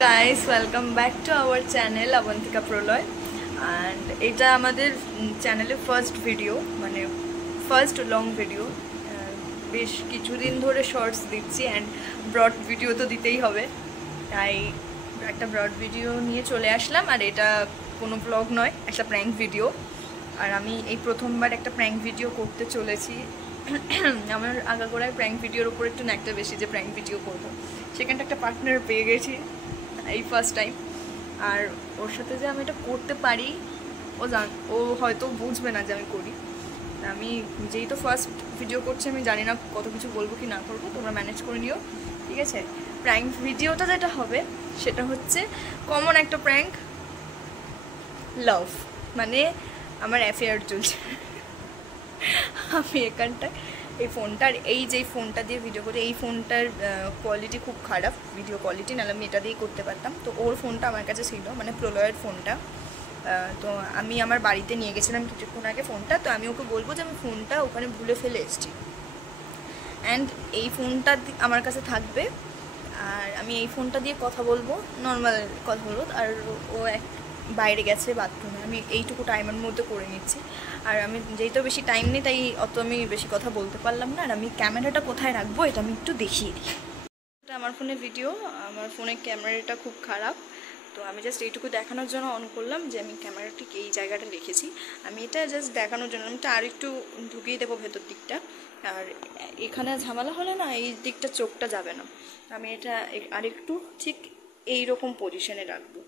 Guys, welcome back to our channel Avantika Proloy and এটা আমাদের চ্যানেলে ফার্স্ট ভিডিও মানে ফার্স্ট লং ভিডিও বেশ কিছুদিন ধরে শর্টস দিচ্ছি অ্যান্ড ব্রড ভিডিও তো দিতেই হবে তাই একটা ব্রড ভিডিও নিয়ে চলে আসলাম আর এটা কোনো ব্লগ নয় একটা প্র্যাঙ্ক ভিডিও আর আমি এই প্রথমবার একটা প্র্যাঙ্ক ভিডিও করতে চলেছি আমার আগাগোড়ায় প্র্যাঙ্ক ভিডিওর উপর একটু ন্যাকটা বেশি যে প্র্যাঙ্ক ভিডিও করবো সেখানটা একটা পার্টনার পেয়ে গেছি এই ফার্স্ট টাইম আর ওর সাথে যে আমি এটা করতে পারি ও হয়তো বুঝবে না যে আমি করি আমি যেই তো ফার্স্ট ভিডিও করছি আমি জানি না কত কিছু বলবো কি না করবো তোমরা ম্যানেজ করে নিও ঠিক আছে প্র্যাঙ্ক ভিডিওটা যেটা হবে সেটা হচ্ছে কমন একটা প্র্যাঙ্ক লাভ মানে আমার অ্যাফেয়ার চলছে আমি এখানটায় এই ফোনটার এই যে ফোনটা দিয়ে ভিডিও করি এই ফোনটার কোয়ালিটি খুব খারাপ ভিডিও কোয়ালিটি নাহলে আমি এটা দিয়েই করতে পারতাম তো ওর ফোনটা আমার কাছে ছিল মানে প্রলয়ের ফোনটা তো আমি আমার বাড়িতে নিয়ে গেছিলাম কিছুক্ষণ আগে ফোনটা তো আমি ওকে বলবো যে আমি ফোনটা ওখানে ভুলে ফেলে এসেছি অ্যান্ড এই ফোনটা আমার কাছে থাকবে আর আমি এই ফোনটা দিয়ে কথা বলবো নর্মাল কথা বলবো আর ও বাইরে গেছে বাথরুমে আমি এইটুকু টাইমের মধ্যে করে নিচ্ছি আর আমি যেই তো বেশি টাইম নেই তাই অত আমি বেশি কথা বলতে পারলাম না আর আমি ক্যামেরাটা কোথায় রাখবো এটা আমি একটু দেখিয়ে দিই এটা আমার ফোনের ভিডিও আমার ফোনের ক্যামেরাটা খুব খারাপ তো আমি জাস্ট এইটুকু দেখানোর জন্য অন করলাম যে আমি ক্যামেরা ঠিক এই জায়গাটা রেখেছি আমি এটা জাস্ট দেখানোর জন্য আমি আর একটু ঢুকিয়ে দেবো ভেতর দিকটা আর এখানে ঝামেলা হলে না এই দিকটা চোখটা যাবে না আমি এটা আরেকটু ঠিক এইরকম পজিশনে রাখবো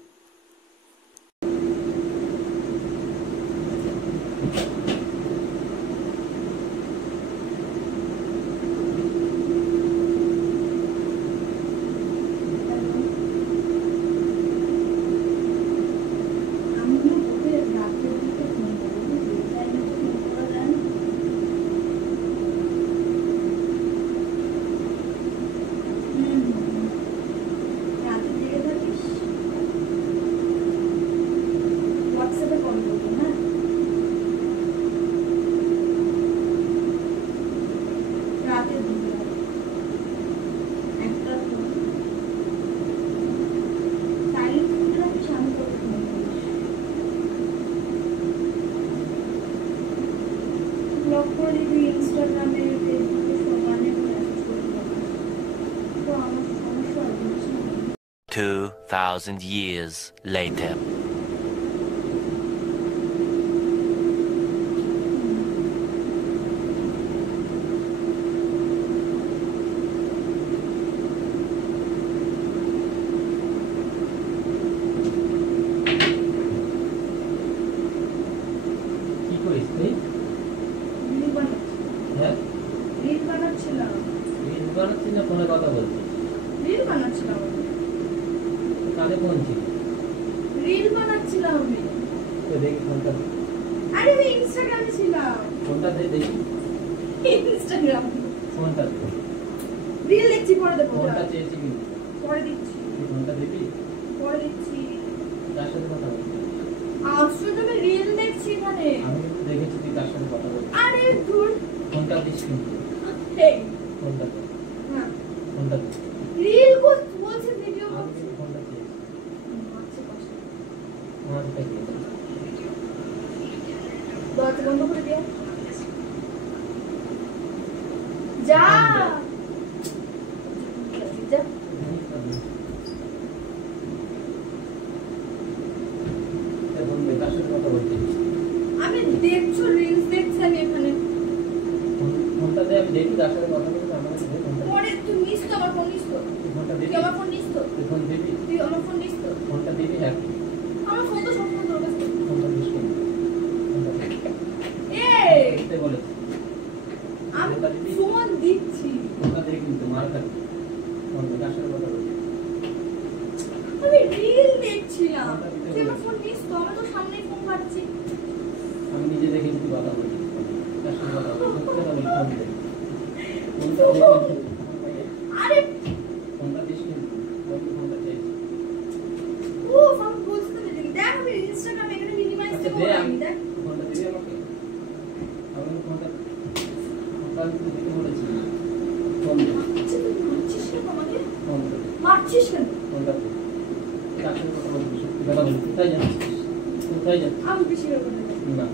ইনস্টাগ্রামে ফেসবুকে সমানে মেসেজ করে তো আমার সমস্যা হয় 2000 years later মারছিস কেন? কথা বলি, কোথায় যাচ্ছিস? কোথায় যাচ্ছিস? আমি বেশি করে না,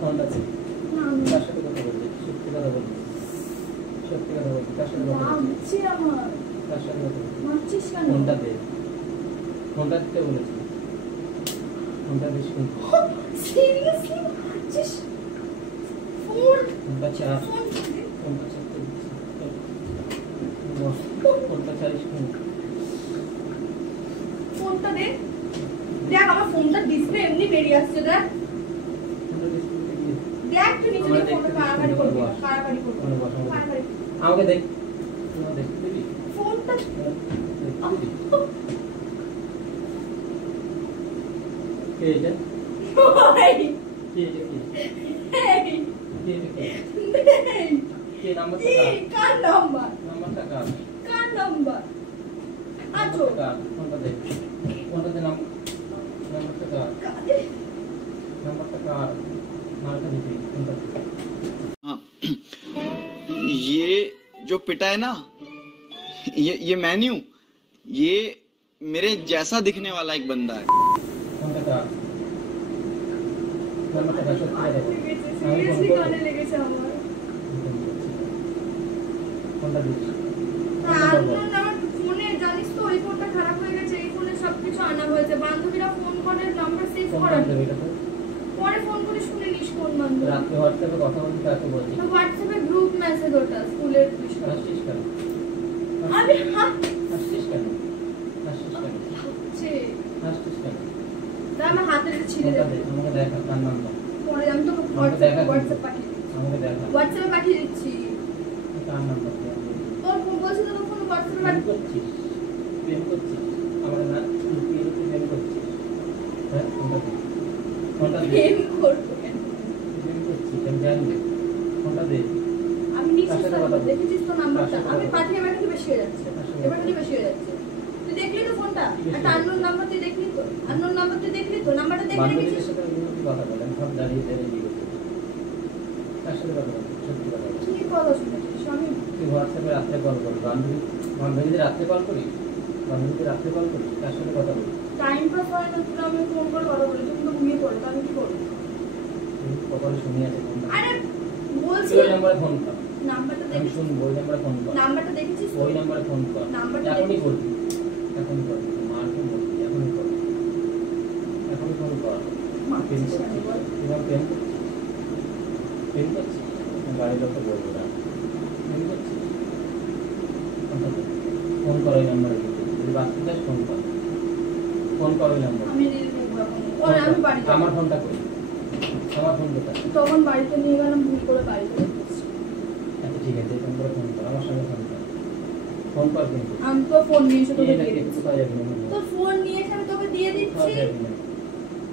ফোনটা দে। কার সাথে কথা বলছিস? সত্যি কথা বলছিস? সত্যি কথা বলছিস? কার সাথে কথা বলছিস? মারছি আমার কার সাথে কথা বলছিস? মারছিস কেন? ফোনটা দে। ফোনটা দিতে বলেছি। ফোনটা দিস কিন্তু। সিরিয়াসলি মারছিস? ফোন ফোনটা চাপ। ফোন দে। ফোনটা চাপতে দিচ্ছি। ফোনটা চালিস কিন্তু। ফোনটা দে। দেখ আমার ফোনটা ডিসপ্লে এমনি বেরিয়ে আসছে দেখ। ফোনটা ডিসপ্লে দিয়ে। দেখ তুই নিচে আমরা দিয়ে ফোনটা দেখতে কাড়াকাড়ি পাবো। করবি কাড়াকাড়ি করবি ওখানে বসা হবে। কাড়াকাড়ি আমাকে দেখ। আমাকে দেখতে দিবি? ফোনটা দেখতে দিবি? কে এটা? ভাই কে এটা কে? এই কে এটা কে? এই কে নাম্বারটা কি কার? কার নাম্বার নাম্বারটা কার? কার নাম্বার আছো নাম্বারটা কার? ফোনটা দে। ফোনটা দে নাম্বারটা কার? কাদের নাম্বারটা কার? মারটা দিবি ফোনটা দে। ये जो पिटा है ना, ये मैं नहीं हूँ, ये मेरे जैसा दिखने वाला एक बंदा है। ফোনটা কার? নাম্বারটা কার? সত্যি কথা বল। সিরিয়াসলি কানে লেগেছে আমার ফোনটা দিস। আর আমার ফোনে জানিস তো এই ফোনটা খারাপ হয়ে গেছে এই ফোনে সবকিছু আনা হয়েছে বান্ধবীরা ফোন করে নাম্বার সেভ ফোনটা করা দেবে এটা তো। পরে ফোন করে শুনে নিস কোন বান্ধবী রাতে হোয়াটসঅ্যাপে কথা বলতে কাকে বলছিস? হোয়াটসঅ্যাপে গ্রুপ মেসেজ ওটা স্কুলের বিষয় হাসছিস কেন? আমি হাসছিস কেন? হাসছিস কেন? হাসছে হাসছিস কেন? আমার হাতে ছিঁড়ে ফোনটা দেবে দে, আমাকে দেখা কার নাম্বার? পরে আমি তো আমাকে দেখা হোয়াটসঅ্যাপ পাঠিয়ে দিচ্ছি আমাকে দেখা হোয়াটসঅ্যাপে পাঠিয়ে দিচ্ছি কার নাম্বার? তোর ফোন বলছি তো ফোন হোয়াটসঅ্যাপে প্রেম পাঠিয়ে করছিস? প্রেম করছিস? আমার না লুকিয়ে লুকিয়ে প্রেম করছিস? হ্যাঁ ফোনটা দে। ফোনটা দে। প্রেম করবো কেন? প্রেম করছিস আমি জানি। ফোনটা দে। আমি নিশ্চিত কার সাথে কথা বলছিস? দেখেছিস তো নাম্বারটা কার সাথে আমি কথা পাঠিয়ে এবার কিন্তু বেশি হয়ে যাচ্ছে কার সাথে এবার কিন্তু বেশি হয়ে যাচ্ছে তুই দেখলি তো ফোনটা বেশি একটা আননোন নাম্বার তুই দেখলি তো আননোন নাম্বার তুই দেখলি তো নাম্বারটা দেখে বান্ধবীদের রেখেছিস সাথে আমি কি কথা বলেন? সব দাঁড়িয়ে দাঁড়িয়ে দিয়ে গেছে। কার সাথে কথা বলছিস? সত্যি কথা বল। কি কথা শুনেছিস আমি তুই হোয়াটসঅ্যাপে রাত্রে কল করি বান্ধবীদের রাত্রে কল করি বান্ধবীদের রাত্রে কল করি কার সাথে কথা বলি? টাইম পাস হয় না তুই আমি ফোন করে কথা বলি তুমি তো ঘুমিয়ে পড়ে তো আমি কি করবো তুই কপালে শুনে আছে ফোনটা। আরে বলছি তুই ওই নাম্বারে ফোন কর। নাম্বারটা আমি দেখেছিস শুনবো ওই নাম্বারে ফোন কর। নাম্বারটা দেখেছিস তো? ওই নাম্বারে ফোন কর। নাম্বারটা এখনই দেখেছিস? করবি। এখনই করবি। মারকে বলবি এখনই কর। এখনই ফোন কর। প্রেম মারছিস কেন করছিস? বল? তুই আমার প্রেম করছিস? প্রেম করছিস? আমি বাড়ির লোককে বলবো না। প্রেম করছিস? ফোনটা দে। ফোন কর ওই নাম্বারে যদি বাঁচতে চাস ফোন কর। ফোন কর ওই নাম্বারে। আমি রিল দেখবো এখন ওরে আমি বাড়িতে আমার ফোনটা কই? আমার ফোন কোথায়? তখন বাড়িতে নিয়ে গেলাম ভুল করে বাড়িতে রেখেছি। আচ্ছা ঠিক আছে ফোন করে ফোন কর আমার সঙ্গে ফোন কর ফোন কর কিন্তু আমি তো ফোন নিয়ে এসে তোকে এটা দিয়ে কে দিচ্ছি কোথায় যাবি না তোর ফোন নিয়ে এসে আমি তোকে দিয়ে কোথায় দিচ্ছি যাবি না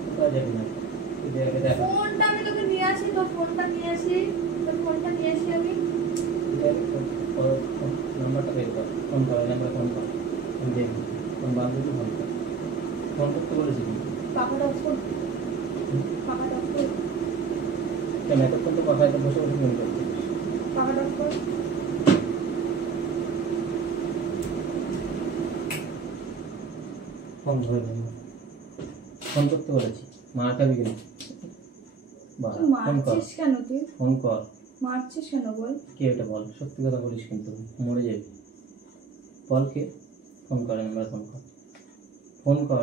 কোথায় যাবি না তুই দেখে দেখ ফোনটা আমি তোকে নিয়ে আসি তোর ফোনটা নিয়ে আসি তোর ফোনটা নিয়ে আসি আমি নাম্বারটা বের কর ফোন কর এই নাম্বারে ফোন কর আমি দেখবি ফোন বান্ধবী ফোন কর ফোন করতে বলেছি পাখাটা অফ কর পাখাটা অফ কর কেন এতক্ষণ তো কথায় তো বসে বসে ফোন করছিস পাখাটা অফ কর ফোন ধরে নে ফোন করতে বলেছি মারটা বিকেল বাবা তুই ফোন কর মারছিস কেন তুই ফোন কর মারছিস কেন বল কে এটা বল সত্যি কথা বলিস কিন্তু মরে যাবি বল কে ফোন করে নাম্বার ফোন কর ফোন কর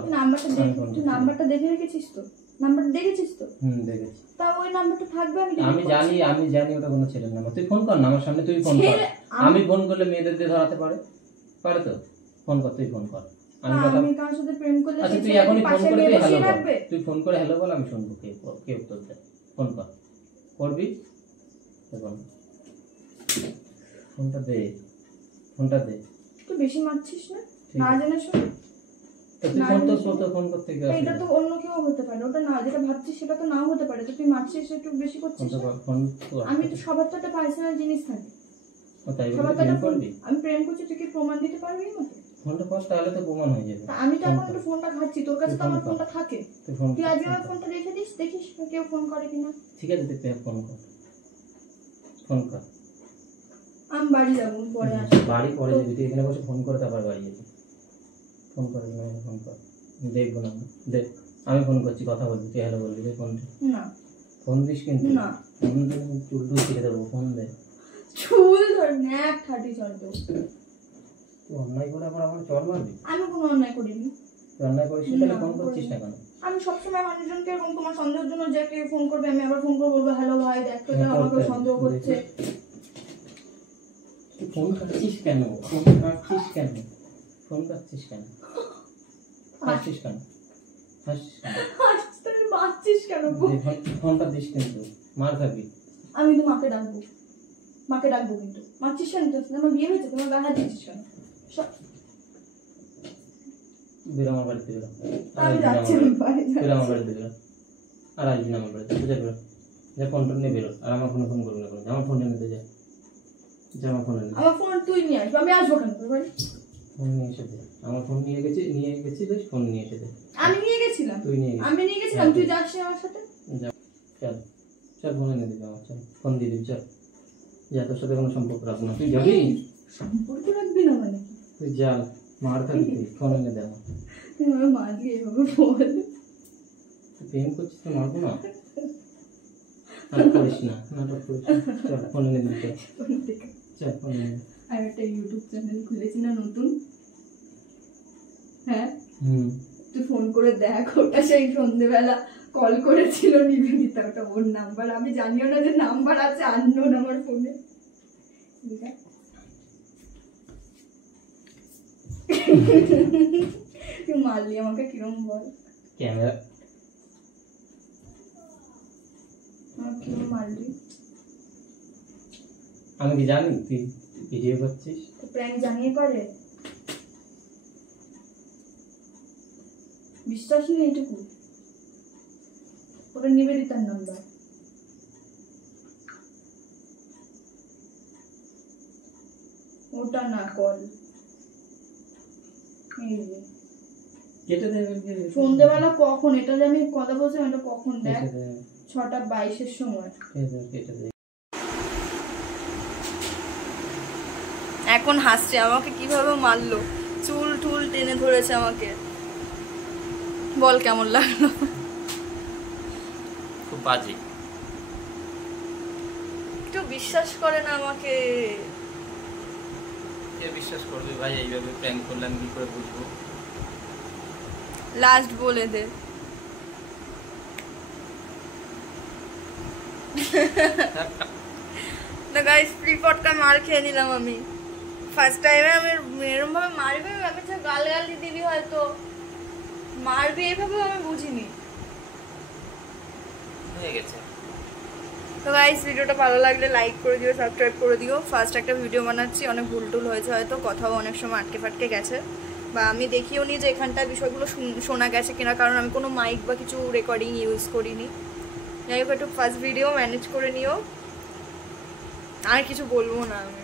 তুই নাম্বারটা দেখে রেখেছিস তো নাম্বারটা দেখেছিস তো দেখেছি তা ওই নাম্বারটা থাকবে আমি আমি জানি ওটা কোনো ছেলের নাম্বার তুই ফোন কর না আমার সামনে তুই ফোন কর আমি ফোন করলে মেয়েদের দিয়ে ধরাতে পারে তো ফোন কর তুই ফোন কর আমি কার সাথে প্রেম করলে আচ্ছা তুই এখনই ফোন করে তুই ফোন করে হ্যালো বল আমি শুনবো কে উত্তর দেয় ফোন কর করবি ফোনটা দে তুই বেশি মারছিস না না জেনে শুনে তুই ফোন করতে গিয়ে এটা তো অন্য কেউ হতে পারে ওটা না যেটা ভাবছিস সেটা তো নাও হতে পারে তো তুই মারছিস একটু বেশি করছিস আমি তো সবার তো একটা পার্সোনাল জিনিস থাকে আমি প্রেম করছি তুই কি প্রমাণ দিতে পারবি আমাকে ফোনটা কর তাহলে তো প্রমাণ হয়ে যাবে আমি তো এখন একটু ফোনটা ঘাটছি তোর কাছে তো আমার ফোনটা থাকে তুই আজকে আমার ফোনটা রেখে দিস দেখিস কেউ ফোন করে কিনা ঠিক আছে তুই ফোন কর আমি বাড়ি যাবো পরে আসবো বাড়ি পরে যাবি তুই এখানে বসে ফোন করে তারপর বাড়ি যাবি ফোন করে ফোন কর দেখবো না, দেখ আমি ফোন করছি, কথা বলবি, তুই হ্যালো বলবি, ফোন না ফোন দিস কিন্তু, না ফোন দিলে চুল টুল ছিঁড়ে দেবো, ফোন দে। চুল ধর ন্যাক ঠাটি চলতো। তুই অন্যায় করে আবার আমার চল মারবি? আমি কোনো অন্যায় করিনি। তুই অন্যায় করিস তাহলে ফোন করছিস না কেন? আমি সবসময় মানুষজনকে এরকম তোমার সন্দেহের জন্য যে কে ফোন করবে আমি আবার ফোন করে বলবো হ্যালো ভাই দেখো যে আমাকে সন্দেহ করছে। তুই ফোন কাটছিস কেন? ফোন কাটছিস কেন? ফোন কাটছিস কেন? হাসছিস কেন? হাসছিস কেন? হাসতে বাঁচছিস কেন? ফোনটা দিস কিন্তু, মার খাবি। আমি তো মাকে ডাকবো, মাকে ডাকবো কিন্তু। মারছিস কেন? আমার বিয়ে হয়েছে, তোমার গায়ে হাত দিচ্ছিস কেন? বেরো আমার বাড়িতে, বেরো। আমি যাচ্ছি বেরো আমার বাড়িতে, বেরো। আর আসবি না আমার বাড়িতে, বুঝে বেরো। যা ফোন টোন নিয়ে বেরো, আর আমার ফোনে ফোন করবি না কোনো। আমার ফোন নিতে যা, যা আমার ফোনে নিয়ে। আমার ফোন তুই নিয়ে আসবি, আমি আসবো কেন তোর বাড়ি? ফোন নিয়ে এসে দে, আমার ফোন নিয়ে গেছি বেশ, ফোন নিয়ে এসে দে। আমি নিয়ে গেছিলাম, তুই নিয়ে গেছিস? আমি নিয়ে গেছিলাম, তুই যাস আমার সাথে। যা, চল চল, ফোন এনে দিবি আমার, চল ফোন দিয়ে দিবি, চল। যা, তোর সাথে কোনো সম্পর্ক রাখবো না, তুই যাবি? সম্পর্ক রাখবি না মানে? তুই যা, মার খাবি তুই, ফোন এনে দে আমার। তুই আমার মারলি এভাবে বল? তুই প্রেম করছিস তো মারবো না? নাটক করিস না, নাটক করিস না, চল ফোন এনে দিবি, চল ফোন এনে দে। আমি একটা ইউটিউব চ্যানেল খুলেছি না নতুন, হ্যাঁ তুই ফোন করে দেখ, ওটা সেই সন্ধ্যেবেলা কল করেছিল নিবেদিতা, ওটা ওর নাম্বার, আমি জানিও না যে নাম্বার আছে আননোন আমার ফোনে। তুই মারলি আমাকে কিরম বল? ক্যামেরা কিরম মারলি? আমি কি জানি তুই ভিডিও করছিস? প্র্যাঙ্ক জানিয়ে করে, বিশ্বাস নেই এইটুকু। ওটা নিবেদিতার নাম্বার, ওটা না কল। কেটে দেবে সন্ধ্যেবেলা কখন, এটা যে আমি কথা বলছিলাম এটা কখন দেখ, 6:22 সময়। কেটে দে। এখন হাসছে, আমাকে কিভাবে মারলো, চুল টুল টেনে ধরেছে আমাকে। বল কেমন লাগলো? খুব বাজে। একটু বিশ্বাস করে না আমাকে। কে বিশ্বাস করবে ভাই? এইভাবে প্র্যাঙ্ক করলে আমি কি করে বুঝবো? লাস্ট বলে দে। না গাইস, ফ্রি পটকা মার খেয়ে নিলাম আমি। ফার্স্ট টাইমে আমি এরকম ভাবে মারবে, আমি তো গালগালি দিবি হয়তো, মারবি এইভাবে আমি বুঝিনি। হয়ে গেছে। তো গাইস, ভিডিওটা ভালো লাগলে লাইক করে দিও, সাবস্ক্রাইব করে দিও। ফার্স্ট একটা ভিডিও বানাচ্ছি, অনেক ভুল টুল হয়েছে হয়তো, কথাও অনেক সময় আটকে ফাটকে গেছে, বা আমি দেখিও নি যে এখানটায় বিষয়গুলো শোনা গেছে কিনা, কারণ আমি কোনো মাইক বা কিছু রেকর্ডিং ইউজ করিনি। যাই হোক, একটু ফার্স্ট ভিডিও ম্যানেজ করে নিও, আর কিছু বলবো না আমি।